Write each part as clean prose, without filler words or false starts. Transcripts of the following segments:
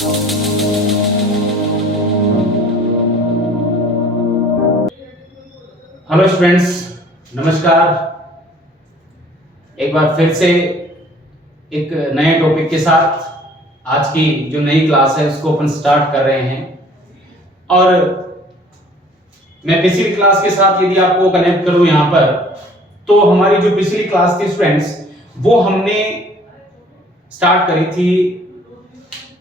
Hello students, नमस्कार। एक बार फिर से एक नए टॉपिक के साथ आज की जो नई क्लास है उसको अपन स्टार्ट कर रहे हैं। और मैं पिछली क्लास के साथ यदि आपको कनेक्ट करूं यहाँ पर, तो हमारी जो पिछली क्लास थी स्टूडेंट्स, वो हमने स्टार्ट करी थी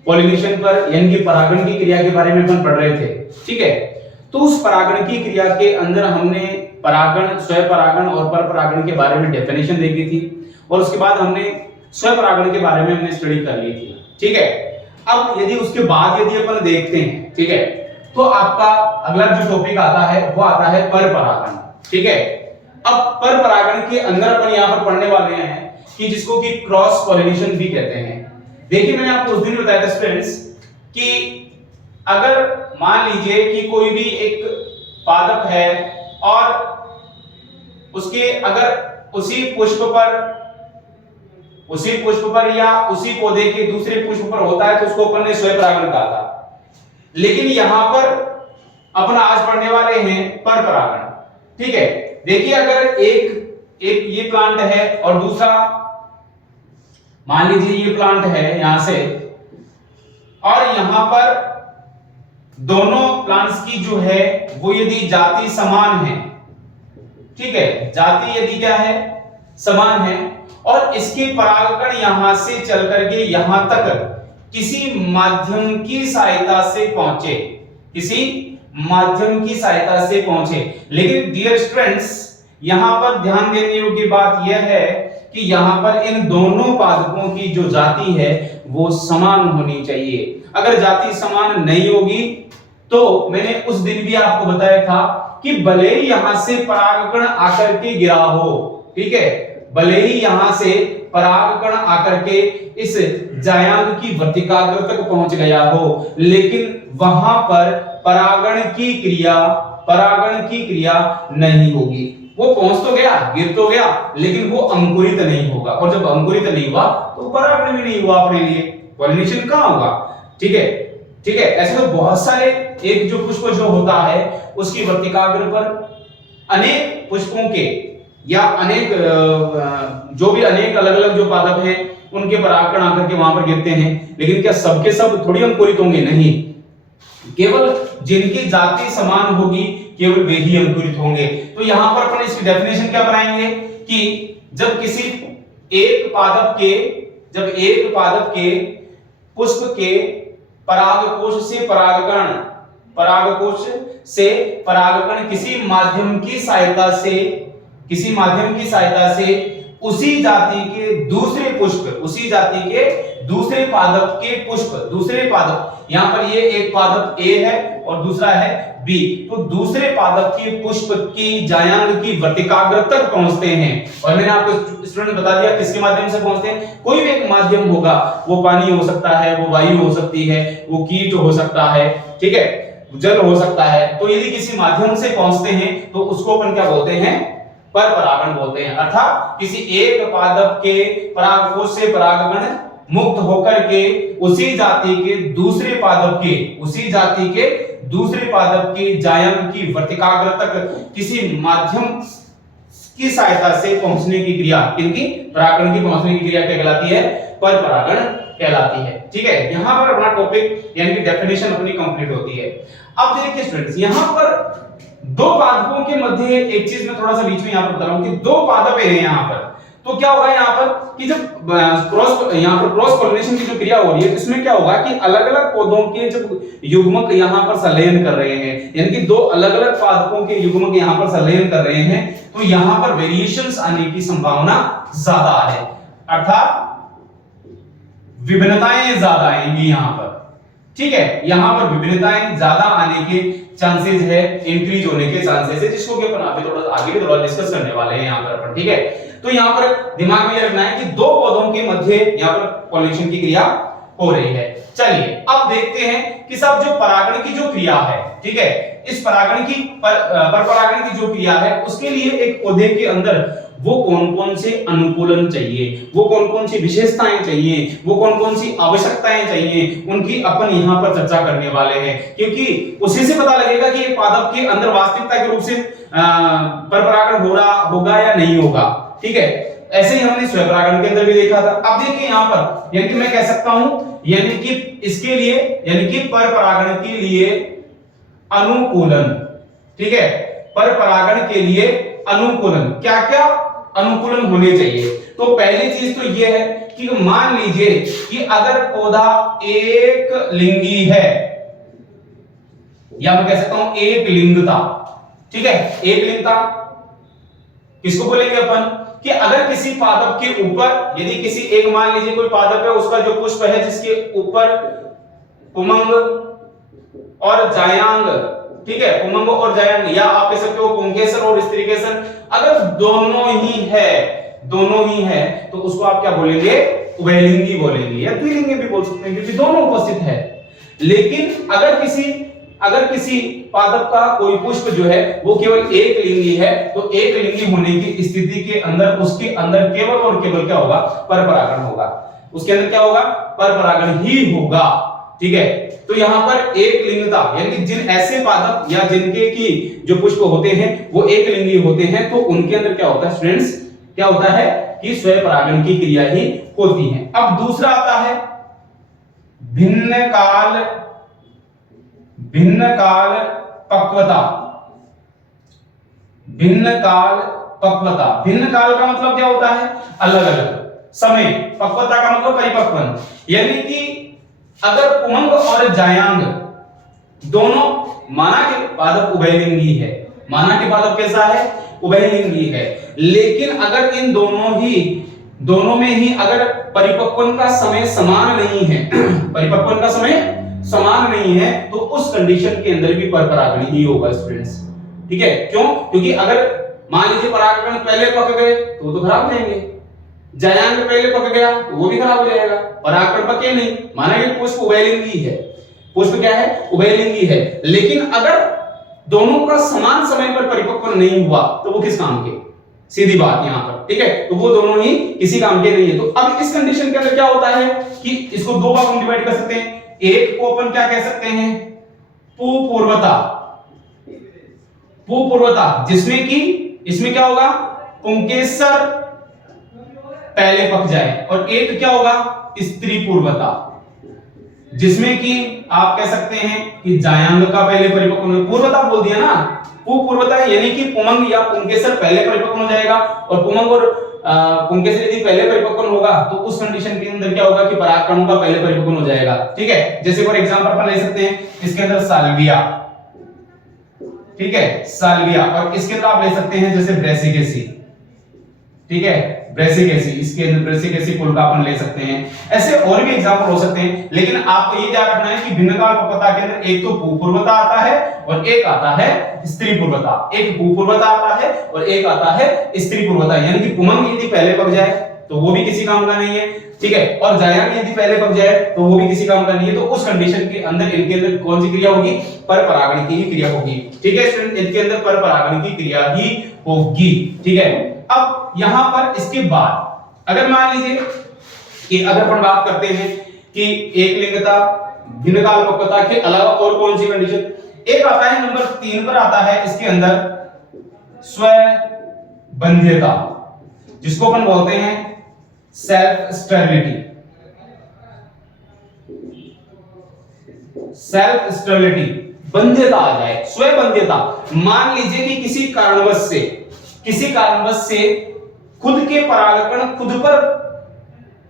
पॉलिनेशन पर, यानी कि परागण की क्रिया के बारे में अपन पढ़ रहे थे। ठीक है, तो उस परागण की क्रिया के अंदर हमने परागण, स्वयं परागण और पर परागण के बारे में डेफिनेशन देखी थी, और उसके बाद हमने स्वयं परागण के बारे में हमने स्टडी कर ली थी। ठीक है, अब यदि उसके बाद यदि अपन देखते हैं, ठीक है, तो आपका अगला जो टॉपिक आता है वो आता है पर परागण। ठीक है, अब पर परागण के अंदर अपन यहाँ पर पढ़ने वाले हैं कि जिसको कि क्रॉस पॉलिनेशन भी कहते हैं। देखिए, मैंने आपको उस दिन बताया था स्टूडेंट्स कि अगर मान लीजिए कि कोई भी एक पादप है और उसके अगर उसी पुष्प पर या उसी पौधे के दूसरे पुष्प पर होता है तो उसको अपन ने स्वयं परागण कहा था। लेकिन यहां पर अपन आज पढ़ने वाले हैं पर परागण। ठीक है, देखिए, अगर एक ये प्लांट है और दूसरा, मान लीजिए ये प्लांट है यहां से, और यहां पर दोनों प्लांट्स की जो है वो यदि जाति समान है, ठीक है, जाति यदि क्या है, समान है, और इसके परागकण यहां से चल करके यहां तक किसी माध्यम की सहायता से पहुंचे, किसी माध्यम की सहायता से पहुंचे। लेकिन डियर स्टूडेंट्स, यहां पर ध्यान देने योग्य बात यह है कि यहां पर इन दोनों पादपों की जो जाति है वो समान होनी चाहिए। अगर जाति समान नहीं होगी तो मैंने उस दिन भी आपको बताया था कि भले ही यहां से परागकण आकर के गिरा हो, ठीक है, भले ही यहां से परागकण आकर के इस जायांग की वर्तिकाग्र तक पहुंच गया हो, लेकिन वहां पर परागण की क्रिया नहीं होगी। वो पहुंच तो गया, गिर तो गया, लेकिन वो अंकुरित नहीं होगा, और जब अंकुरित नहीं हुआ तो परागण भी नहीं हुआ अपने लिए, पॉलिनेशन कहां होगा। ठीक है, ठीक है, ऐसे तो बहुत सारे, एक जो पुष्प जो होता है उसकी वर्तिकाग्र पर अनेक पुष्पों के या अनेक जो भी अनेक अलग अलग जो पादप हैं उनके परागकण आकर के वहां पर गिरते हैं, लेकिन क्या सबके सब थोड़ी अंकुरित होंगे? नहीं, केवल जिनकी जाति समान होगी केवल वे ही अंकुरित होंगे। तो यहां पर अपन इसकी डेफिनेशन क्या बनाएंगे कि जब एक पादप के पुष्प के परागकोश से परागकण किसी माध्यम की सहायता से उसी जाति के दूसरे पादप, यहां पर ये एक पादप ए है और दूसरा है बी, तो दूसरे पादप के पुष्प की जायांग की वर्तिकाग्र तक पहुंचते हैं। और मैंने आपको स्टूडेंट बता दिया किसके माध्यम से पहुंचते हैं। कोई भी एक माध्यम होगा, वो पानी हो सकता है, वो वायु हो सकती है, वो कीट हो सकता है, ठीक है, जल हो सकता है। तो यदि किसी माध्यम से पहुंचते हैं तो उसको अपन क्या बोलते हैं? पर परागण बोलते हैं। अर्थात किसी एक पादप के परागकोश से परागकण मुक्त होकर के उसी जाति के दूसरे पादप के जायांग की वर्तिकाग्र तक किसी माध्यम की सहायता से पहुंचने की क्रिया, किनकी? परागकण की पहुंचने की क्रिया क्या कहलाती है? पर परागण कहलाती है। ठीक है, यहां पर अपना टॉपिक यानी कि डेफिनेशन अपनी कंप्लीट होती है। अब देखिए स्टूडेंट्स, यहां पर दो पादपों के मध्य एक चीज मैं थोड़ा सा बीच में यहां पर बता रहा हूं कि दो पादप हैं यहां पर, तो क्या होगा यहां पर कि जब क्रॉस पॉलिनेशन की जो क्रिया हो रही है इसमें क्या होगा कि अलग-अलग पौधों के जब युग्मक यहां पर संलयन कर रहे हैं, यानी कि दो अलग-अलग पादपों के युग्मक यहां पर संलयन कर रहे हैं, तो यहां पर वेरिएशंस आने की संभावना ज्यादा है, अर्थात विभिन्नताएं ज्यादा आएंगी यहां पर। ठीक है, यहां पर विभिन्नताएं ज्यादा आने के चांसेस है, इंक्रीज होने के चांसेस है, जिसको कि अपन आगे भी थोड़ा डिस्कस करने वाले हैं यहां पर अपन। ठीक है, तो यहां पर दिमाग में ये रखना है कि दो पौधों के मध्य यहां पर पॉलिनेशन की क्रिया हो रही है। चलिए अब देखते हैं कि सब जो परागण की जो क्रिया है, ठीक है, इस परागण की पर परागण की जो क्रिया है उसके लिए एक पौधे के अंदर वो कौन कौन से अनुकूलन चाहिए, वो कौन कौन सी विशेषताएं चाहिए, वो कौन कौन सी आवश्यकताएं चाहिए, उनकी अपन यहाँ पर चर्चा करने वाले हैं। क्योंकि उसी से पता लगेगा कि एक पादप के अंदर वास्तविकता के रूप से परपरागण हो रहा होगा या नहीं होगा। ठीक है, ऐसे ही हमने स्वयंपरागण के अंदर भी देखा था। अब देखिए यहाँ पर, यानी कि मैं कह सकता हूं, यानी कि इसके लिए, यानी कि परपरागण के लिए अनुकूलन, ठीक है, परपरागण के लिए अनुकूलन, क्या क्या अनुकूलन होने चाहिए। तो पहली चीज तो यह है कि मान लीजिए कि अगर पौधा एक लिंगी है, या मैं कह सकता हूं एक लिंगता, ठीक है, एक लिंगता किसको बोलेंगे अपन, कि अगर किसी पादप के ऊपर, यदि किसी एक, मान लीजिए कोई पादप है, उसका जो पुष्प है जिसके ऊपर पुमंग और जायांग, ठीक है, पुमंग और जायांग, या आप कह सकते हो पुंकेसर और स्त्रीकेसर, अगर दोनों ही है तो उसको आप क्या बोलेंगे, उभयलिंगी बोलेंगे, या द्विलिंगी भी बोल सकते हैं, क्योंकि दोनों उपस्थित है। लेकिन अगर किसी पादप का कोई पुष्प जो है वो केवल एक लिंगी है, तो एक लिंगी होने की स्थिति के अंदर उसके अंदर केवल और केवल क्या होगा, परपरागण होगा। उसके अंदर क्या होगा, परपरागण ही होगा। ठीक है, तो यहां पर एक लिंगता, यानी कि जिन ऐसे पादप या जिनके की जो पुष्प होते हैं वो एक लिंगी होते हैं, तो उनके अंदर क्या होता है स्टूडेंट्स, क्या होता है कि स्वयं परागण की क्रिया ही होती है। अब दूसरा आता है भिन्न काल पक्वता। भिन्न काल का मतलब क्या होता है, अलग अलग समय। पक्वता का मतलब परिपक्वन, यानी कि अगर पुमंग और जायांग दोनों, माना के पादप उभयलिंगी है, माना के पादप कैसा है, उभयलिंगी है, लेकिन अगर इन दोनों में ही अगर परिपक्वन का समय समान नहीं है परिपक्वन का समय समान नहीं है, तो उस कंडीशन के अंदर भी परपरागण ही होगा स्टूडेंट्स। ठीक है, क्यों, क्योंकि अगर मान लीजिए परागकण पहले पक गए तो खराब हो जाएंगे, जायांग पहले पक गया तो वो भी खराब हो जाएगा, परागकण पके नहीं। माना कि पुष्प उभयलिंगी है, पुष्प क्या है, उभयलिंगी है, लेकिन अगर दोनों का समान समय पर परिपक्व नहीं हुआ तो वो किस काम के, सीधी बात यहां पर। ठीक है, तो वो दोनों ही किसी काम के नहीं है। तो अब इस कंडीशन के अंदर क्या होता है कि इसको दो भाग में डिवाइड कर सकते हैं। एक को अपन क्या कह सकते हैं, पुपूर्वता, जिसमें कि इसमें क्या होगा, पुंकेसर पहले पक जाए, और एक क्या होगा, स्त्री पूर्वता, जिसमें कि आप कह सकते हैं कि जायांग का पहले परिपक्व, पूर्वता बोल दिया ना, पूर्वता यानी कि पुमंग या पुंकेसर पहले परिपक्व हो जाएगा, और पुमंग और पुंकेसर यदि पहले परिपक्व होगा तो उस कंडीशन के अंदर क्या होगा कि परागकणों का पहले परिपक्व हो जाएगा। ठीक है, जैसे फॉर एग्जांपल अपन ले सकते हैं इसके अंदर साल्विया, ठीक है, साल्विया, और इसके अंदर आप ले सकते हैं जैसे ब्रेसिकेसी, ठीक है, ब्रेसिकेसी, इसके अंदर ब्रेसिकेसी फूल का अपन ले सकते हैं। ऐसे और भी एग्जांपल हो सकते हैं, लेकिन आपको ये याद रखना है कि भिन्न काल पक्वता के अंदर एक तो पूर्वता आता है और एक आता है स्त्री पूर्वता, एक पूर्वता आता है और एक आता है स्त्री पूर्वता, यानी कि पुमंग यदि पहले पक जाए तो वो भी किसी काम का नहीं है, ठीक है, और जायांग यदि पहले पक जाए तो वो भी किसी काम का नहीं है। तो उस कंडीशन के अंदर इनके अंदर कौन सी क्रिया होगी, परपरागण की ही क्रिया होगी। ठीक है स्टूडेंट, इनके अंदर परपरागण की क्रिया ही होगी। ठीक है, अब यहां पर इसके बाद अगर मान लीजिए कि अगर अपन बात करते हैं कि एक लिंगता, भिन्न काल पक्वता के अलावा और कौन सी कंडीशन, एक आता है नंबर 3 पर आता है इसके अंदर स्वबंध्यता, जिसको अपन बोलते हैं सेल्फ स्टेरिलिटी। सेल्फ स्टेरिलिटी, बंध्यता आ जाए, स्वबंध्यता। मान लीजिए कि किसी कारणवश से खुद के परागकण खुद पर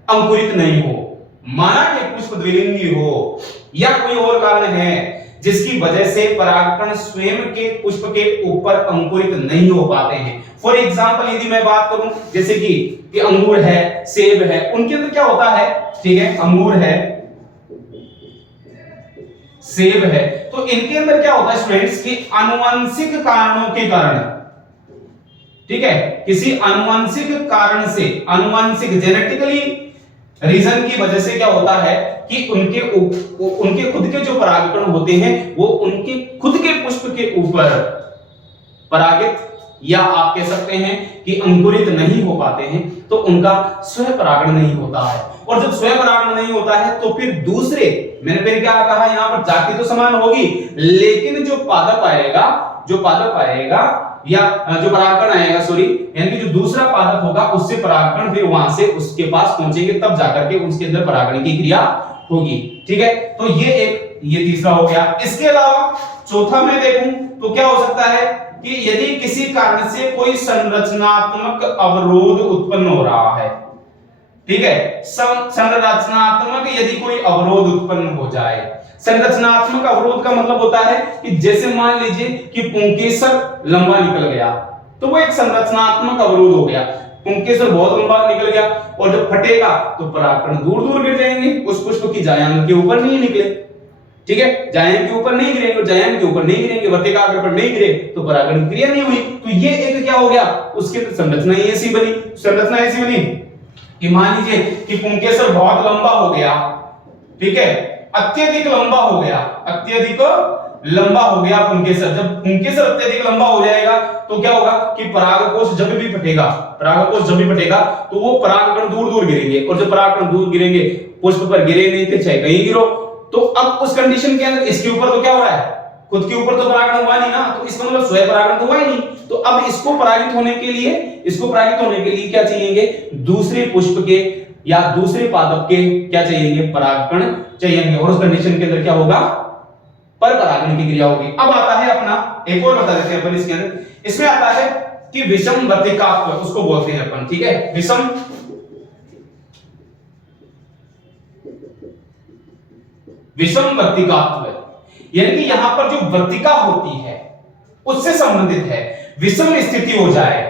अंकुरित नहीं हो, माना कि पुष्प द्विलिंगी हो या कोई और कारण है जिसकी वजह से परागकण स्वयं के पुष्प के ऊपर अंकुरित नहीं हो पाते हैं। फॉर एग्जांपल यदि मैं बात करूं जैसे कि अंगूर है, सेब है, उनके अंदर क्या होता है, ठीक है, अंगूर है, सेब है, तो इनके अंदर क्या होता है स्टूडेंट्स कि आनुवंशिक कारणों के कारण, ठीक है, किसी आनुवंशिक कारण से, आनुवंशिक जेनेटिकली रीजन की वजह से क्या होता है कि उनके खुद के जो परागकण होते हैं वो उनके खुद के पुष्प के ऊपर परागित या आप कह सकते हैं कि अंकुरित नहीं हो पाते हैं, तो उनका स्वयं परागण नहीं होता है। और जब स्वयं परागण नहीं होता है तो फिर दूसरे, मैंने फिर क्या कहा, यहां पर जाति तो समान होगी, लेकिन जो पादप आएगा या जो परागकण आएगा, सॉरी, यानी कि जो दूसरा पादप होगा उससे परागकण फिर वहां से उसके पास पहुंचेंगे, तब जाकर के उसके अंदर परागण की क्रिया होगी। ठीक है, तो ये तीसरा हो गया। इसके अलावा चौथा मैं देखूं तो क्या हो सकता है कि यदि किसी कारण से कोई संरचनात्मक अवरोध उत्पन्न हो रहा है, ठीक है, संरचनात्मक यदि कोई अवरोध उत्पन्न हो जाए। संरचनात्मक अवरोध का मतलब होता है कि जैसे मान लीजिए कि पुंकेसर लंबा निकल गया, तो वो एक संरचनात्मक अवरोध हो गया। पुंकेसर बहुत लंबा निकल गया और जब फटेगा तो परागकण दूर दूर गिर जाएंगे, उस पुष्प की जायांग के ऊपर नहीं निकले। ठीक है, जायांग के ऊपर नहीं गिरेंगे, जायांग के ऊपर नहीं गिरेंगे, वर्तिकाग्र पर नहीं गिरे तो परागण की क्रिया नहीं हुई। तो ये एक क्या हो गया, उसकी संरचना ही ऐसी बनी। संरचना ऐसी बनी कि मान लीजिए कि पुंकेसर बहुत लंबा हो गया, ठीक है, अत्यधिक लंबा हो गया, अत्यधिक लंबा हो गया पुंकेसर। जब पुंकेसर अत्यधिक लंबा हो जाएगा तो क्या होगा कि परागकोश जब भी फटेगा, तो वो परागकण दूर दूर गिरेंगे, और जब परागकण दूर गिरेंगे, पुष्प पर गिरे नहीं थे, चाहे कहीं गिरो, तो अब उस कंडीशन के अंदर इसके ऊपर तो क्या हो रहा है, खुद के ऊपर तो परागण हुआ नहीं ना, तो इसका मतलब स्वयं परागण तो हुआ ही नहीं। तो अब इसको परागित होने के लिए क्या चाहिए, दूसरे पुष्प के या दूसरे पादप के क्या चाहिए, परागकण चाहिए, और उस कंडीशन के अंदर क्या होगा, पर परागण की क्रिया होगी। अब आता है अपना एक और बता देते हैं अपन इसके अंदर, इसमें आता है कि विषम वर्तिकात्व, उसको बोलते हैं अपन, ठीक है, विषम वर्तिकात्व, यानी कि यहां पर जो वर्तिका होती है उससे संबंधित है, विषम स्थिति हो जाए।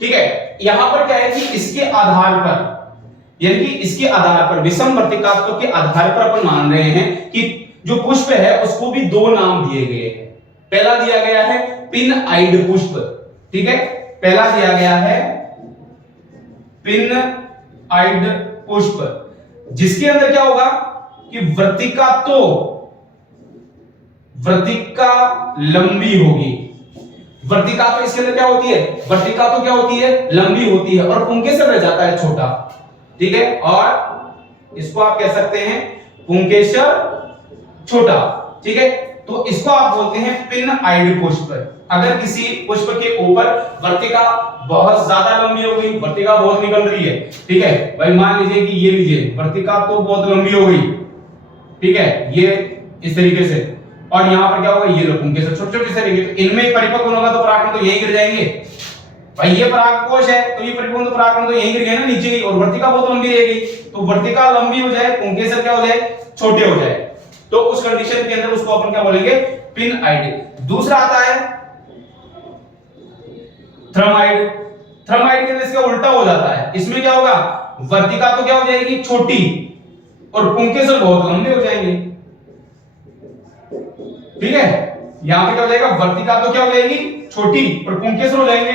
ठीक है, यहां पर क्या है कि इसके आधार पर, यानी कि इसके आधार पर, विषम वर्तिकात्व के आधार पर अपन मान रहे हैं कि जो पुष्प है उसको भी दो नाम दिए गए हैं। पहला दिया गया है पिन आइड पुष्प, ठीक है, पहला दिया गया है पिन आइड पुष्प, जिसके अंदर क्या होगा कि वर्तिका लंबी होगी। वर्तिका तो इसके अंदर क्या होती है, वर्तिका तो क्या होती है, लंबी होती है, और पुंकेसर रह जाता है छोटा। ठीक है, और इसको आप कह सकते हैं पुंकेसर छोटा। ठीक है, तो इसको आप बोलते हैं पिन आइड पुष्प। अगर किसी पुष्प के ऊपर वर्तिका बहुत ज्यादा लंबी हो गई, वर्तिका बहुत निकल रही है, ठीक है भाई, मान लीजिए कि ये लीजिए, वर्तिका तो बहुत लंबी हो गई, ठीक है, ये इस तरीके से, और यहां पर क्या होगा, ये लोग पुंकेसर छोटे छोटे से रहेंगे, तो इनमें परिपक्व होगा तो परागकण तो यहीं गिर जाएंगे भाई, ये परागकोश है तो ये परिपक्व तो परागकण तो यहीं गिर गए ना नीचे की, और वर्तिका बहुत लंबी रहेगी, तो वर्तिका लंबी हो जाए, पुंकेसर क्या हो जाए, छोटे हो जाए, तो उस कंडीशन के अंदर उसको अपन क्या बोलेंगे, पिन आइड। दूसरा आता है थ्रमाइड। थ्रमाइड के अंदर इसका उल्टा हो जाता है, इसमें क्या होगा, वर्तिका तो क्या हो जाएगी, छोटी, और पुंकेसर बहुत लंबे हो जाएंगे। ठीक है, यहां पे क्या हो जाएगा, वर्तिका तो क्या हो जाएगी, छोटी, और पुंकेसर हो जाएंगे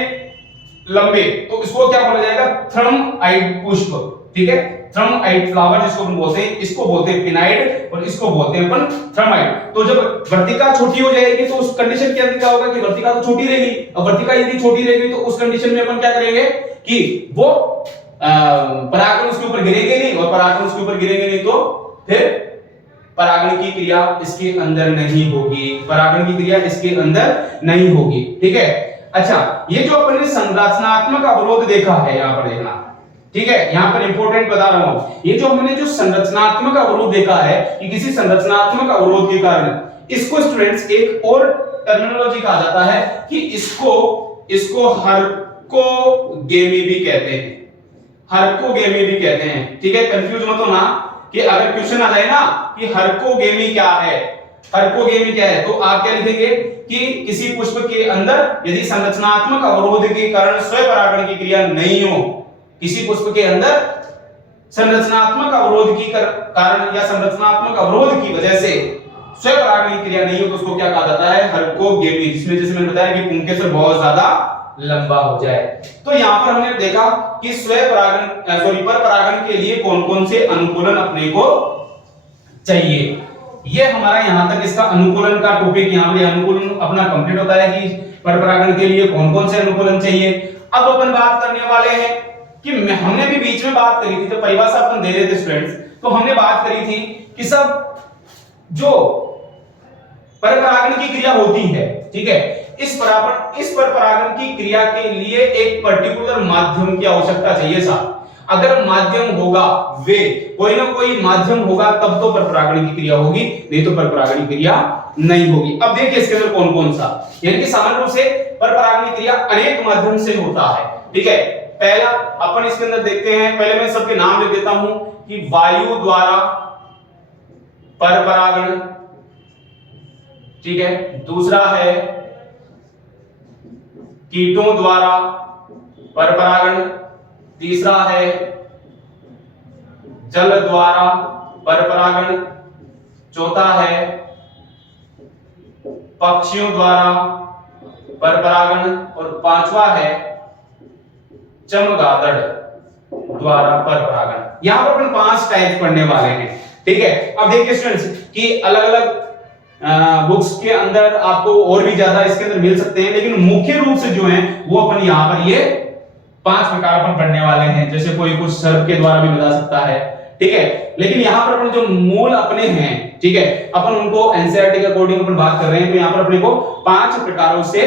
लंबे, तो इसको क्या बोला जाएगा, थ्रमाइड पुष्प। ठीक है, थ्रमाइड फ्लावर जिसको हम बोलते हैं, इसको बोलते हैं पिनाइड, और इसको बोलते हैं अपन थ्रमाइड। तो जब वर्तिका छोटी हो जाएगी तो उस कंडीशन के अंदर क्या होगा कि वर्तिका तो छोटी रहेगी, और वर्तिका यदि छोटी रहेगी तो उस कंडीशन में अपन क्या करेंगे कि वो परागकण उसके ऊपर गिरेंगे नहीं, और परागकण उसके ऊपर गिरेंगे नहीं तो फिर परागण की क्रिया इसके अंदर नहीं होगी, परागण की क्रिया इसके अंदर नहीं होगी। ठीक है, अच्छा, ये जो अपन ने संरचनात्मक अवरोध देखा है, यहां पर देखना, ठीक है, यहां पर इंपॉर्टेंट बता रहा हूं, ये जो हमने जो संरचनात्मक अवरोध देखा है कि किसी संरचनात्मक अवरोध के कारण, इसको स्टूडेंट्स एक और टर्मिनोलॉजी कहा जाता है कि इसको हरकोगेमी भी कहते हैं, हरकोगेमी भी कहते हैं। ठीक है, कंफ्यूज मत होना कि अगर क्वेश्चन आ जाए ना कि हरकोगेमी क्या है, हरकोगेमी क्या है, तो आप क्या लिखेंगे कि किसी पुष्प के अंदर यदि संरचनात्मक अवरोध के कारण स्वयं परागण की क्रिया नहीं हो, किसी पुष्प के अंदर संरचनात्मक अवरोध की कारण या संरचनात्मक अवरोध की वजह से स्वयं परागण की क्रिया नहीं हो, तो उसको क्या कहा जाता है, हरकोगेमी, जिसमें जैसे मैंने बताया कि पुंकेसर बहुत ज्यादा लंबा हो जाए। तो यहां पर हमने देखा कि स्वयं परागण सॉरी पर परागण के लिए कौन कौन से अनुकूलन अपने को चाहिए। ये हमारा यहां तक इसका अनुकूलन का टॉपिक, यहां पे अनुकूलन अपना कंप्लीट होता है कि पर परागण के लिए कौन कौन से अनुकूलन चाहिए। अब अपन बात करने वाले हैं कि हमने भी बीच में बात करी थी, जब परिभाषा अपन दे रहे थे स्टूडेंट्स, तो हमने बात करी थी कि सब जो पर परागण की क्रिया होती है, ठीक है, इस पर परागण की क्रिया के लिए एक पर्टिकुलर माध्यम की आवश्यकता चाहिए साहब। अगर माध्यम होगा, वे कोई ना कोई माध्यम होगा, तब तो पर परागण की क्रिया होगी, नहीं तो पर परागण की क्रिया नहीं होगी। अब देखिए इसके अंदर कौन कौन सा, यानी कि सामान्य रूप से पर परागण की क्रिया अनेक माध्यम से होता है, ठीक है। पहला अपन इसके अंदर देखते हैं, पहले मैं सबके नाम लिख देता हूं कि वायु द्वारा पर परागण, ठीक है। दूसरा है कीटों द्वारा पर परागण, तीसरा है जल द्वारा पर परागण, चौथा है पक्षियों द्वारा पर परागण, और पांचवा है चमगादड़ द्वारा पर परागण। यहां पर अपन 5 टाइप पढ़ने वाले हैं, ठीक है। अब देखिए स्टूडेंट्स कि अलग अलग बुक्स के अंदर आपको और भी ज्यादा इसके अंदर मिल सकते हैं, लेकिन मुख्य रूप से जो है वो अपन यहां पर ये 5 प्रकार अपन पढ़ने वाले हैं। जैसे कोई कुछ सर्व के द्वारा भी बता सकता है, ठीक है, लेकिन यहां पर अपन जो मूल अपने हैं, ठीक है, अपन उनको एनसीईआरटी के अकॉर्डिंग अपन बात कर रहे हैं, तो यहां पर अपने को 5 प्रकारों से,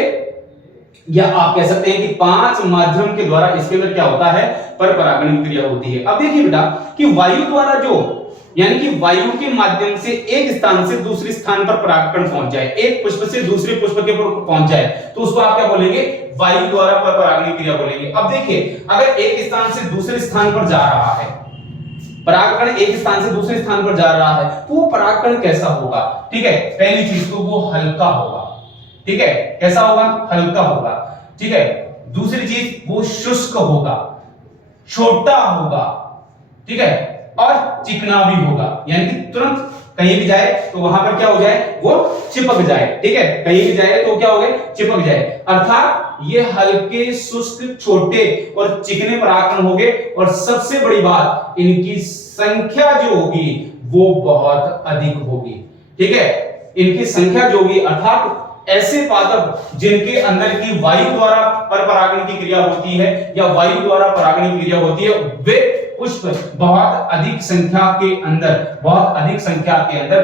या आप कह सकते हैं कि 5 माध्यम के द्वारा इसके अंदर क्या होता है, पर परागण की क्रिया होती है। अब देखिए बेटा कि वायु द्वारा जो, यानी कि वायु के माध्यम से एक स्थान से दूसरे स्थान पर परागकण पहुंच जाए, एक पुष्प से दूसरे पुष्प के पर पहुंच जाए, तो उसको आप क्या बोलेंगे, वायु द्वारा पर परागण की क्रिया बोलेंगे। अब देखिए अगर एक स्थान से दूसरे स्थान पर जा रहा है, परागकण एक स्थान से दूसरे स्थान पर जा रहा है, तो वो परागकण कैसा होगा, ठीक है। पहली चीज तो वो हल्का होगा, ठीक है, कैसा होगा, हल्का होगा, ठीक है। दूसरी चीज वो शुष्क होगा, छोटा होगा, ठीक है, और चिकना भी होगा, यानी कि तुरंत कहीं भी जाए तो वहां पर क्या हो जाए, वो चिपक जाए, ठीक है, कहीं भी जाए तो क्या हो गए, चिपक जाए। अर्थात ये हल्के, शुष्क, छोटे और चिकने परागकण होंगे, और सबसे बड़ी बात इनकी संख्या जो होगी वो बहुत अधिक होगी, ठीक है। इनकी संख्या जो होगी, अर्थात ऐसे पादप जिनके अंदर की वायु द्वारा पर परागण की क्रिया होती है या वायु द्वारा परागण की क्रिया होती है, वे पुष्प बहुत अधिक संख्या के अंदर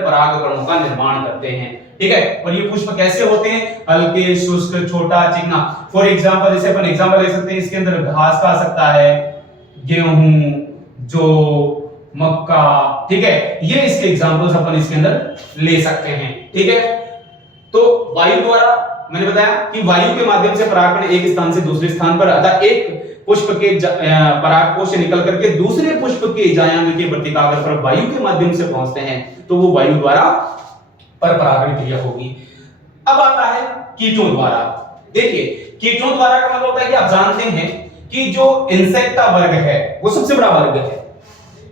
परागकणों का निर्माण करते हैं, ठीक है। और ये पुष्प कैसे होते हैं, हल्के, शुष्क, छोटा, चिकना। फॉर एग्जांपल, जैसे अपन एग्जांपल ले सकते हैं, इसके अंदर घास का आ सकता है, गेहूं, जौ, मक्का, ठीक है, ये इसके एग्जांपल्स अपन इसके अंदर ले सकते हैं, ठीक है। तो वायु द्वारा मैंने बताया कि वायु के माध्यम से परागकण एक स्थान से दूसरे स्थान पर, अर्थात एक पुष्प के परागकोश से निकल करके दूसरे पुष्प के जायांग के वर्तिकाग्र पर वायु के माध्यम से पहुंचते हैं, तो वो वायु द्वारा पर परागण क्रिया होगी। अब आता है कीटों द्वारा। देखिए कीटों द्वारा का मतलब होता है कि आप जानते हैं कि जो इंसेक्टा वर्ग है वो सबसे बड़ा वर्ग है,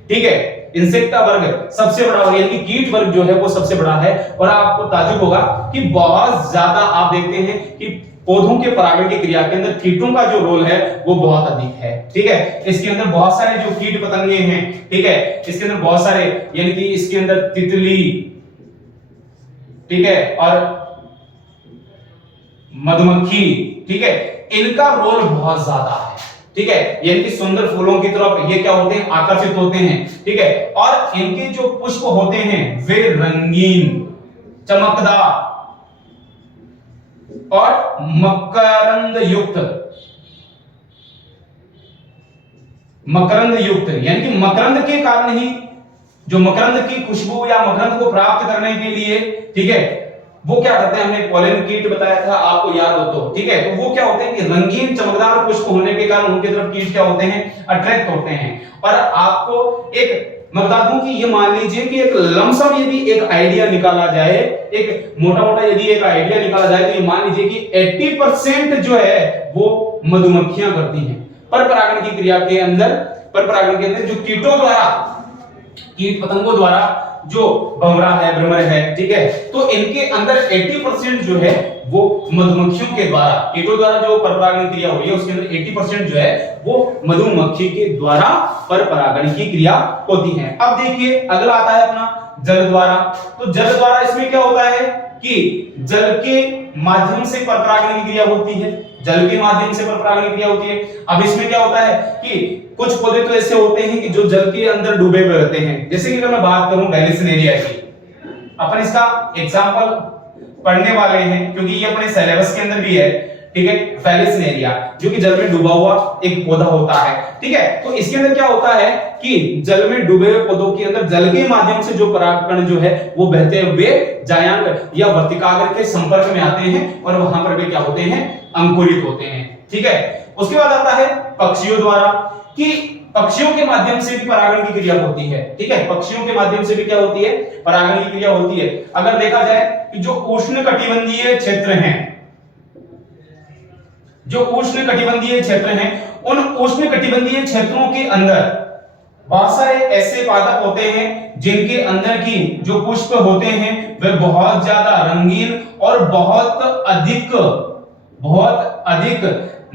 ठीक है, इंसेक्टा वर्ग सबसे बड़ा वर्ग, यानी कि कीट वर्ग जो है वो सबसे बड़ा है। और आपको ताज्जुब होगा कि बहुत ज्यादा आप देखते हैं कि पौधों के परागण की क्रिया के अंदर कीटों का जो रोल है वो बहुत अधिक है, ठीक है। इसके अंदर बहुत सारे जो कीट पतंगे हैं, ठीक है, इसके अंदर बहुत सारे, यानी कि इसके अंदर तितली, ठीक है, और मधुमक्खी, ठीक है, इनका रोल बहुत ज्यादा है, ठीक है, यानी कि सुंदर फूलों की तरफ ये क्या होते हैं, आकर्षित होते हैं, ठीक है। और इनके जो पुष्प होते हैं वे रंगीन, चमकदार और मकरंद युक्त, यानी कि मकरंद के कारण ही, जो मकरंद की खुशबू या मकरंद को प्राप्त करने के लिए, ठीक है, वो क्या करते हैं, हमने पॉलन कीट बताया था आपको याद हो तो, ठीक है। तो वो क्या होते हैं कि रंगीन चमकदार पुष्प होने के कारण उनकी तरफ कीट क्या होते हैं, अट्रैक्ट होते हैं। और आपको एक मैं बता दूं कि ये मान लीजिए कि एक लमसम यदि एक आइडिया निकाला जाए, एक मोटा यदि एक आइडिया निकाला जाए, तो ये मान लीजिए कि 80% जो है वो मधुमक्खियां करती हैं पर परागण की क्रिया के अंदर। पर परागण के अंदर जो कीटों द्वारा, कीट पतंगों द्वारा जो भंवरा है, भ्रमर है, ठीक है, तो इनके अंदर 80% जो है वो मधुमक्खियों के द्वारा, कीटों द्वारा जो पर परागण क्रिया हो रही है उसके अंदर 80% जो है वो मधुमक्खी के द्वारा पर परागण की क्रिया होती है। अब देखिए अगला आता है अपना जल द्वारा। तो जल द्वारा इसमें क्या होता है कि जल के माध्यम से परपरागण की क्रिया होती है, जल के माध्यम से परपरागण की क्रिया होती है। अब इसमें क्या होता है कि कुछ पौधे तो ऐसे होते हैं कि जो जल के अंदर डूबे हुए रहते हैं, जैसे कि अगर मैं बात करूं वेलिसनेरिया की, अपन इसका एग्जांपल पढ़ने वाले हैं क्योंकि ये अपने सिलेबस के अंदर भी है, ठीक है। वेलिसनेरिया जो कि जल में डूबा हुआ एक पौधा होता है, ठीक है। तो इसके अंदर क्या होता है कि जल में डूबे हुए पौधों के अंदर जल के माध्यम से जो परागकण जो है वो बहते हुए जायांग या वर्तिकाग्र के संपर्क में आते हैं और वहां पर वे क्या होते हैं, अंकुरित होते हैं, ठीक है। उसके बाद आता है पक्षियों द्वारा, कि पक्षियों के माध्यम से भी परागण की क्रिया होती है, ठीक है। पक्षियों के माध्यम से भी क्या होती है, परागण की क्रिया होती है। अगर देखा जाए कि जो उष्णकटिबंधीय क्षेत्र हैं, जो उष्णकटिबंधीय क्षेत्र हैं, उन उष्णकटिबंधीय क्षेत्रों के अंदर बहुत सारे ऐसे पादप होते हैं जिनके अंदर की जो पुष्प होते हैं वे बहुत ज्यादा रंगीन और बहुत अधिक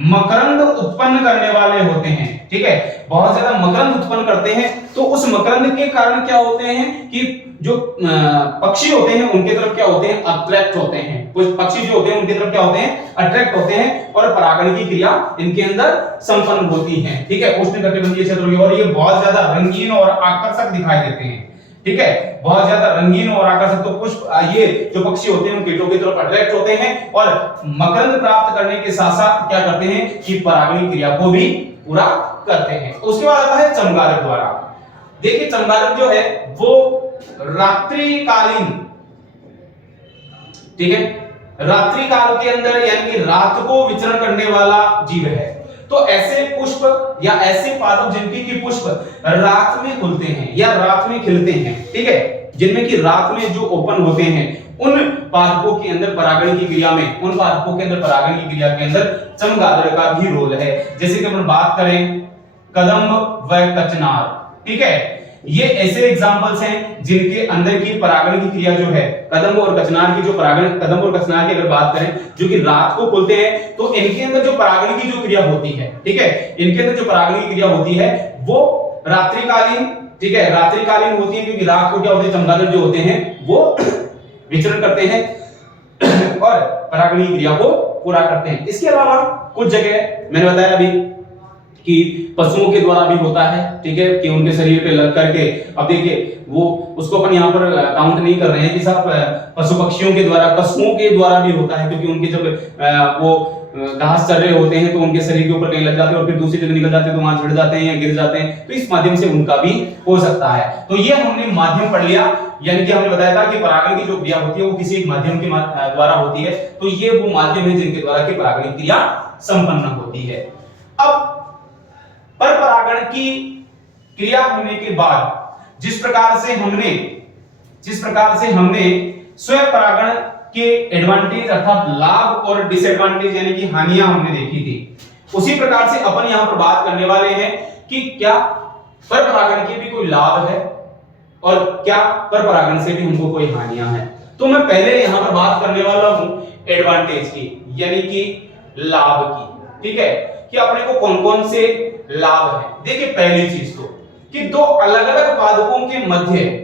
मकरंद उत्पन्न करने वाले होते हैं, ठीक है। बहुत ज्यादा मकरंद उत्पन्न करते हैं। तो उस मकरंद के कारण क्या होते हैं कि जो पक्षी होते हैं उनके तरफ क्या होते हैं, अट्रैक्ट होते हैं। कुछ पक्षी जो होते हैं उनके तरफ क्या होते हैं, अट्रैक्ट होते हैं और परागण की क्रिया इनके अंदर संपन्न होती है, ठीक है, उष्णकटिबंधीय क्षेत्रों की। और ये बहुत ज्यादा रंगीन और आकर्षक दिखाई देते हैं, ठीक है, बहुत ज्यादा रंगीन और आकर्षक। तो पुष्प ये जो पक्षी होते हैं उन कीटों की तरफ अट्रैक्ट होते हैं और मकरंद प्राप्त करने के साथ साथ क्या करते हैं कि परागण क्रिया को भी पूरा करते हैं। उसके बाद आता है चमगादड़ द्वारा। देखिए चमगादड़ जो है वो रात्रिकालीन, ठीक है, रात्रि काल के अंदर यानी कि रात को विचरण करने वाला जीव है। तो ऐसे पुष्प या ऐसे पादप जिनकी की पुष्प रात में खुलते हैं या रात में खिलते हैं, ठीक है, जिनमें की रात में जो ओपन होते हैं, उन पादपों के अंदर परागण की क्रिया में, उन पादपों के अंदर परागण की क्रिया के अंदर चमगादड़ का भी रोल है। जैसे कि अपन बात करें कदम्ब व कचनार, ठीक है, ये ऐसे एग्जांपल्स हैं जिनके अंदर की परागण की क्रिया जो है, कदम्ब और कचनार की जो परागण, कदम्ब और कचनार की अगर बात करें जो कि रात को खुलते हैं, तो इनके अंदर जो परागण की जो क्रिया होती है, ठीक है, इनके अंदर जो परागण की क्रिया होती है वो रात्रिकालीन, ठीक है, रात्रिकालीन होती है क्योंकि रात को क्या होते हैं, चमगादड़ जो होते हैं वो विचरण करते हैं और परागण की क्रिया को पूरा करते हैं। इसके अलावा कुछ जगह मैंने बताया अभी कि पशुओं के द्वारा भी होता है, ठीक है, कि उनके शरीर पे लग करके, अब देखिए वो उसको अपन यहाँ पर काउंट नहीं कर रहे हैं कि साहब पशु पक्षियों के द्वारा, पशुओं के द्वारा भी होता है क्योंकि उनके जब वो घास चर रहे होते हैं तो उनके शरीर के ऊपर कहीं लग जाते हैं और फिर दूसरी जगह निकल जाते हैं तो वहां झड़ जाते हैं या गिर जाते हैं, तो इस माध्यम से उनका भी हो सकता है। तो ये हमने माध्यम पढ़ लिया, यानी कि हमने बताया था कि परागण की जो क्रिया होती है वो किसी एक माध्यम के द्वारा होती है। तो ये वो माध्यम है जिनके द्वारा की परागण क्रिया संपन्न होती है। अब पर परागण की क्रिया होने के बाद जिस प्रकार से हमने स्वयं परागण के एडवांटेज अर्थात लाभ और डिसएडवांटेज यानी कि हानियां हमने देखी थी, उसी प्रकार से अपन यहां पर बात करने वाले हैं कि क्या पर परागण के भी कोई लाभ है और क्या पर परागण से भी हमको कोई हानियां हैं। तो मैं पहले यहां पर बात करने वाला हूं एडवांटेज की यानी कि लाभ की, ठीक है, कि अपने को कौन कौन से लाभ है। देखिए पहली चीज तो कि दो अलग अलग पादपों के मध्य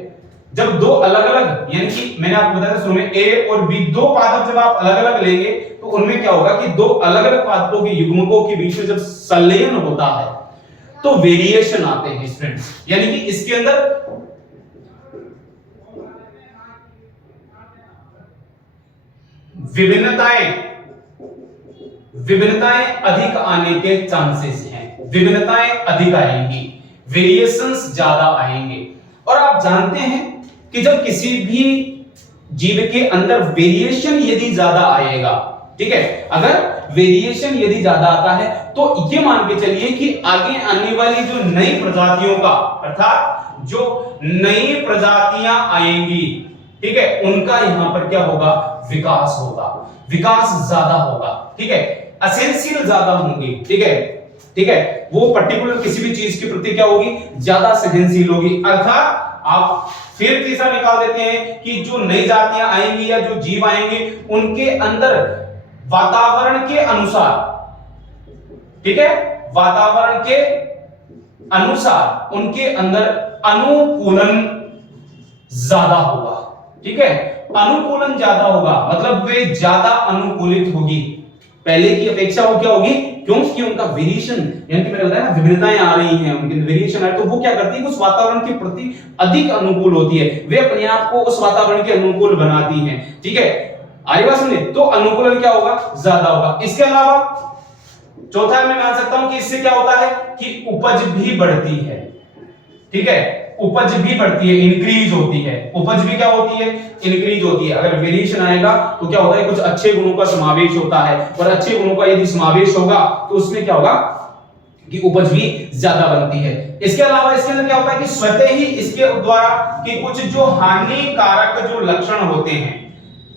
जब दो अलग अलग यानी कि मैंने आपको बताया शुरू में ए और बी दो पादप जब आप अलग अलग लेंगे तो उनमें क्या होगा कि दो अलग अलग पादपों के युग्मकों के बीच में जब संलयन होता है तो वेरिएशन आते हैं स्टूडेंट्स, यानी कि इसके अंदर विभिन्नताएं अधिक आने के चांसेस हैं, विभिन्नताएं अधिक आएंगी, वेरिएशंस ज्यादा आएंगे। और आप जानते हैं कि जब किसी भी जीव के अंदर वेरिएशन यदि ज्यादा आएगा, ठीक है, अगर वेरिएशन यदि ज्यादा आता है तो ये मान के चलिए कि आगे आने वाली जो नई प्रजातियों का अर्थात जो नई प्रजातियां आएंगी, ठीक है, उनका यहां पर क्या होगा, विकास होगा, विकास ज्यादा होगा, ठीक है, असेंशियल ज्यादा होंगी, ठीक है, ठीक है, वो पर्टिकुलर किसी भी चीज के प्रति क्या होगी, ज्यादा सहनशील होगी। अर्थात आप फिर तीसरा निकाल देते हैं कि जो नई जातियां आएंगी या जो जीव आएंगे उनके अंदर वातावरण के अनुसार, ठीक है, वातावरण के अनुसार उनके अंदर अनुकूलन ज्यादा होगा। ठीक है, अनुकूलन ज्यादा होगा, मतलब वे ज्यादा अनुकूलित होगी, पहले की अपेक्षा वो क्या होगी, क्योंकि उनका वेरिएशन, यानी कि मैंने बताया ना विभिन्नताएं आ रही हैं, उनके वेरिएशन है, तो वो क्या करती है, उस वातावरण के प्रति अधिक अनुकूल होती है, वे अपने आप को उस वातावरण के अनुकूल बनाती हैं। ठीक है, आगे बात सुनिए, तो अनुकूलन क्या होगा, ज्यादा होगा। इसके अलावा चौथा मैं मान सकता हूं कि इससे क्या होता है कि उपज भी बढ़ती है। ठीक है, उपज भी बढ़ती है, इंक्रीज होती है, उपज भी क्या होती है, इंक्रीज होती है। अगर वेरिएशन आएगा तो क्या होता है, कुछ अच्छे गुणों का समावेश होता है, और अच्छे गुणों का यदि समावेश होगा तो उसमें क्या होगा कि उपज भी ज्यादा बनती है। इसके अलावा इसके अंदर क्या होता है कि स्वतः ही इसके द्वारा कि कुछ जो हानिकारक जो लक्षण होते हैं,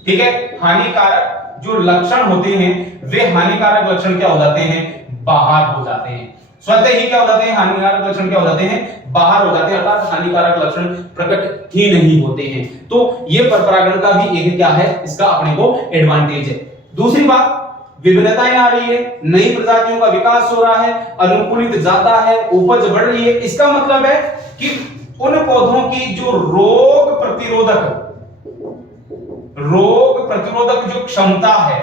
ठीक है, हानिकारक जो लक्षण होते हैं, वे हानिकारक लक्षण क्या हो जाते हैं, बाहर हो जाते हैं। स्वतः ही क्या हो जाते हैं, हानिकारक लक्षण क्या हो जाते हैं, बाहर हो जाते हैं, अर्थात हानिकारक लक्षण प्रकट ही नहीं होते हैं। तो ये परपरागण का भी एक क्या है, इसका अपने को एडवांटेज है। दूसरी बात, विभिन्नताएं आ रही है, नई प्रजातियों का विकास हो रहा है, अनुकूलित ज्यादा है, उपज बढ़ रही है। इसका मतलब है कि उन पौधों की जो रोग प्रतिरोधक जो क्षमता है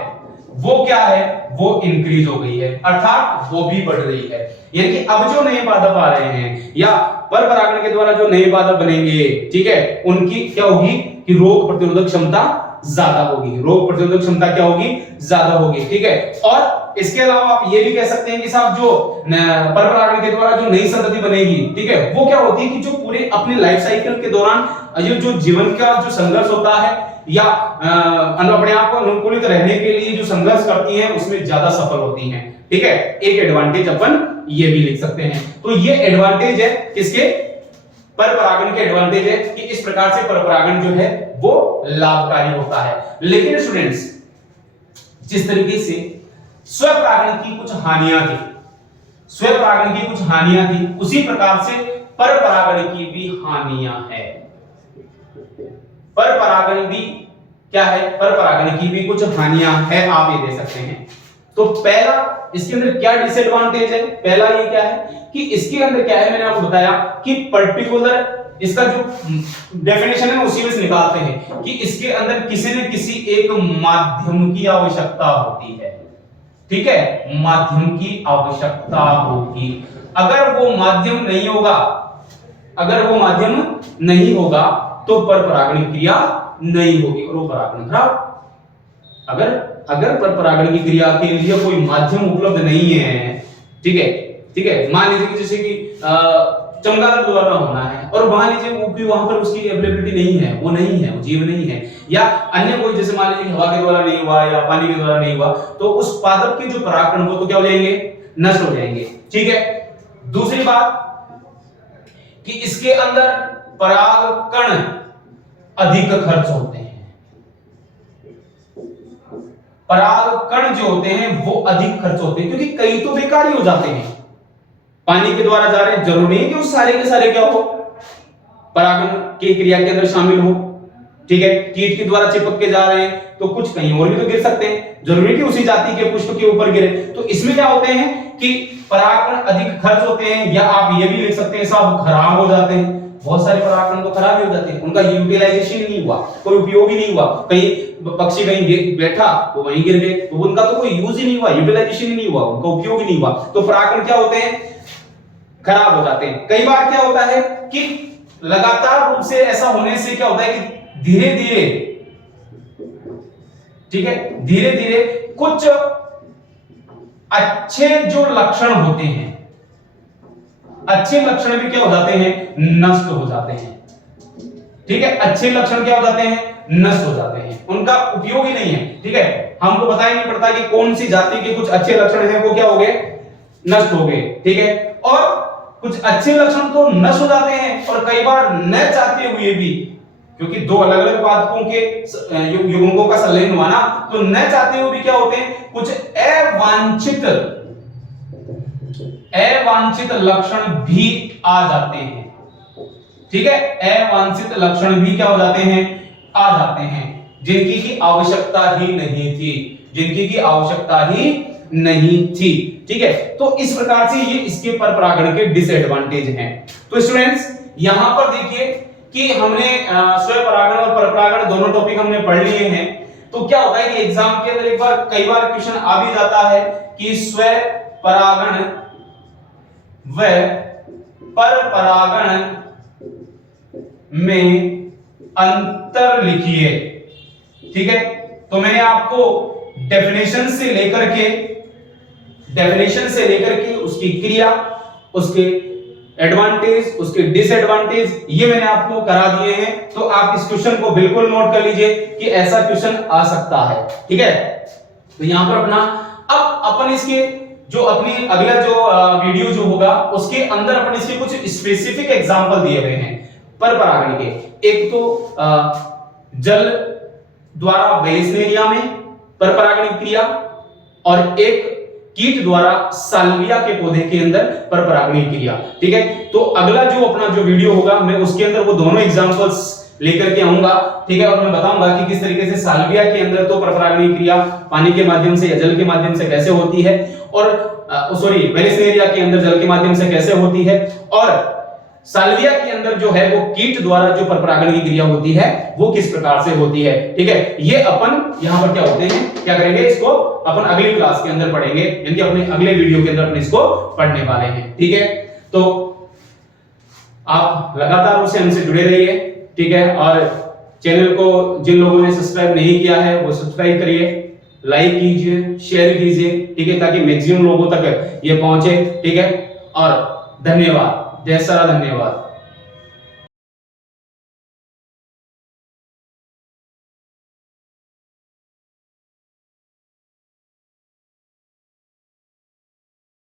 वो क्या है, वो इंक्रीज हो गई है, अर्थात वो भी बढ़ रही है। यानी कि अब जो नए पादप आ रहे हैं या परपरागण के द्वारा जो नए पादप बनेंगे, ठीक है, उनकी क्या होगी कि रोग प्रतिरोधक क्षमता ज्यादा होगी, रोग प्रतिरोधक क्षमता क्या होगी, ज्यादा होगी। ठीक है, और इसके अलावा आप ये भी कह सकते हैं कि साहब जो परपरागण के द्वारा जो नई संतति बनेगी, ठीक है, वो क्या होती है कि जो पूरे अपने लाइफ साइकिल के दौरान ये जो जीवन का जो संघर्ष होता है या अपने आप को अनुकूलित रहने के लिए जो संघर्ष करती हैं, उसमें ज्यादा सफल होती हैं। ठीक है, एक एडवांटेज अपन ये भी लिख सकते हैं। तो ये एडवांटेज है किसके, परपरागण के एडवांटेज है कि इस प्रकार से परपरागण जो है वो लाभकारी होता है। लेकिन स्टूडेंट्स, जिस तरीके से स्वपरागण की कुछ हानियां थी, स्वपरागण की कुछ हानियां थी, उसी प्रकार से परपरागण की भी हानियां है। परपरागण भी क्या है, परपरागण की भी कुछ हानियां है, आप ये दे सकते हैं। तो पहला इसके अंदर क्या डिसएडवांटेज है, पहला ये क्या है कि इसके अंदर क्या है, मैंने आपको बताया कि पर्टिकुलर इसका जो डेफिनेशन है उसी में से निकालते हैं कि इसके अंदर किसी न किसी एक माध्यम की आवश्यकता होती है। ठीक है, माध्यम की आवश्यकता होगी। अगर वो माध्यम नहीं होगा, अगर वो माध्यम नहीं होगा तो परपरागण क्रिया नहीं होगी और वो परागण खराब। अगर परपरागण की क्रिया के लिए कोई माध्यम उपलब्ध नहीं है, ठीक है, मान लीजिए कि जैसे कि चमगादड़ द्वारा होना है और मान लीजिए वो भी वहां पर उसकी अवेलेबिलिटी नहीं है, वो नहीं है, वो जीव नहीं है, या अन्य कोई जैसे मान लीजिए हवा के द्वारा नहीं हुआ या पानी के द्वारा नहीं हुआ, तो उस पादप के जो परागकण वो तो क्या हो जाएंगे, नष्ट हो जाएंगे। ठीक है, दूसरी बात कि इसके अंदर परागकण अधिक खर्च होते हैं, परागकण जो होते हैं वो अधिक खर्च होते हैं, क्योंकि कई तो बेकार ही हो जाते हैं। पानी के द्वारा जा रहे हैं, जरूरी नहीं कि वो सारे के सारे क्या हो, परागण की क्रिया के अंदर शामिल हो। ठीक है, कीट के द्वारा चिपक के जा रहे हैं तो कुछ कहीं और भी तो गिर सकते हैं, जरूरी कि उसी जाति के पुष्प के ऊपर गिरे। तो इसमें क्या होते हैं कि परागकण अधिक खर्च होते हैं, या आप ये भी लिख सकते हैं साहब खराब हो जाते हैं। बहुत सारे परागकण तो खराब ही हो जाते हैं, उनका यूटिलाइजेशन नहीं हुआ, कोई उपयोग ही नहीं हुआ, कहीं पक्षी कहीं बैठा तो वहीं गिर गए, तो उनका तो कोई यूज ही नहीं हुआ, यूटिलाइजेशन ही नहीं हुआ, उनका उपयोग ही नहीं हुआ। तो परागकण क्या होते हैं, खराब हो जाते हैं। कई बार क्या होता है कि लगातार रूप से ऐसा होने से क्या होता है कि धीरे धीरे, ठीक है, धीरे धीरे कुछ अच्छे जो लक्षण होते हैं, अच्छे लक्षण भी क्या हो जाते हैं, नष्ट हो जाते हैं। ठीक है, अच्छे लक्षण क्या हो जाते हैं, नष्ट हो जाते हैं, उनका उपयोग ही नहीं है। ठीक है, हमको पता ही नहीं पड़ता कि कौन सी जाति के कुछ अच्छे लक्षण हैं वो क्या हो गए, नष्ट हो गए। ठीक है, और कुछ अच्छे लक्षण तो नष्ट हो जाते हैं और कई बार न चाहते हुए भी, क्योंकि दो अलग अलग पादपों के युग्मकों का संलयन हुआ ना, तो न चाहते हुए भी क्या होते हैं, कुछ अवांछित लक्षण भी आ जाते हैं। ठीक है, अवांछित लक्षण भी क्या हो जाते हैं, आ जाते हैं, जिनकी की आवश्यकता ही नहीं थी, जिनकी की आवश्यकता ही नहीं थी। ठीक है, तो इस प्रकार से ये इसके परपरागण के डिसएडवांटेज हैं। तो स्टूडेंट्स यहां पर देखिए कि हमने स्वयं परागण और परपरागण दोनों टॉपिक हमने पढ़ लिए हैं, तो क्या होता है कि एग्जाम के अंदर एक बार कई बार क्वेश्चन आ भी जाता है कि स्वयं परागण व परपरागण में अंतर लिखिए। ठीक है, तो मैंने आपको डेफिनेशन से लेकर के उसकी क्रिया, उसके एडवांटेज, उसके डिसएडवांटेज, ये मैंने आपको करा दिए हैं। तो आप इस क्वेश्चन को बिल्कुल नोट कर लीजिए कि ऐसा क्वेश्चन आ सकता है। ठीक है, तो यहां पर अपना अब अपन इसके जो अपनी अगला जो वीडियो जो होगा उसके अंदर अपन इसके कुछ स्पेसिफिक एग्जांपल दिए हुए हैं परपरागण के। एक तो जल द्वारा वेलेस्नेरिया में परपरागण क्रिया, और एक कीट द्वारा साल्विया के पौधे के अंदर परपरागण क्रिया। ठीक है, तो अगला जो अपना जो वीडियो होगा मैं उसके अंदर वो दोनों एग्जांपल्स लेकर के आऊंगा। ठीक है, और मैं बताऊंगा कि किस तरीके से साल्विया के अंदर तो परपरागण क्रिया पानी के माध्यम से या जल के माध्यम से कैसे होती है, और सॉरी वेलेस्नेरिया के अंदर जल के माध्यम से कैसे होती है, और साल्विया के अंदर जो है वो कीट द्वारा जो परपरागण की क्रिया होती है वो किस प्रकार से होती है। ठीक है, ये अपन यहां पर क्या होते हैं, क्या करेंगे, इसको अपन अगली क्लास के अंदर पढ़ेंगे, यानी अपने अगले वीडियो के अंदर अपन इसको पढ़ने वाले हैं। ठीक है, तो आप लगातार उससे हमसे जुड़े रहिए। ठीक है, और चैनल को जिन लोगों ने सब्सक्राइब नहीं किया है वो सब्सक्राइब करिए, लाइक कीजिए, शेयर कीजिए। ठीक है, ताकि मैक्सिमम लोगों तक ये पहुंचे। ठीक है, और धन्यवाद, जय सारा धन्यवाद।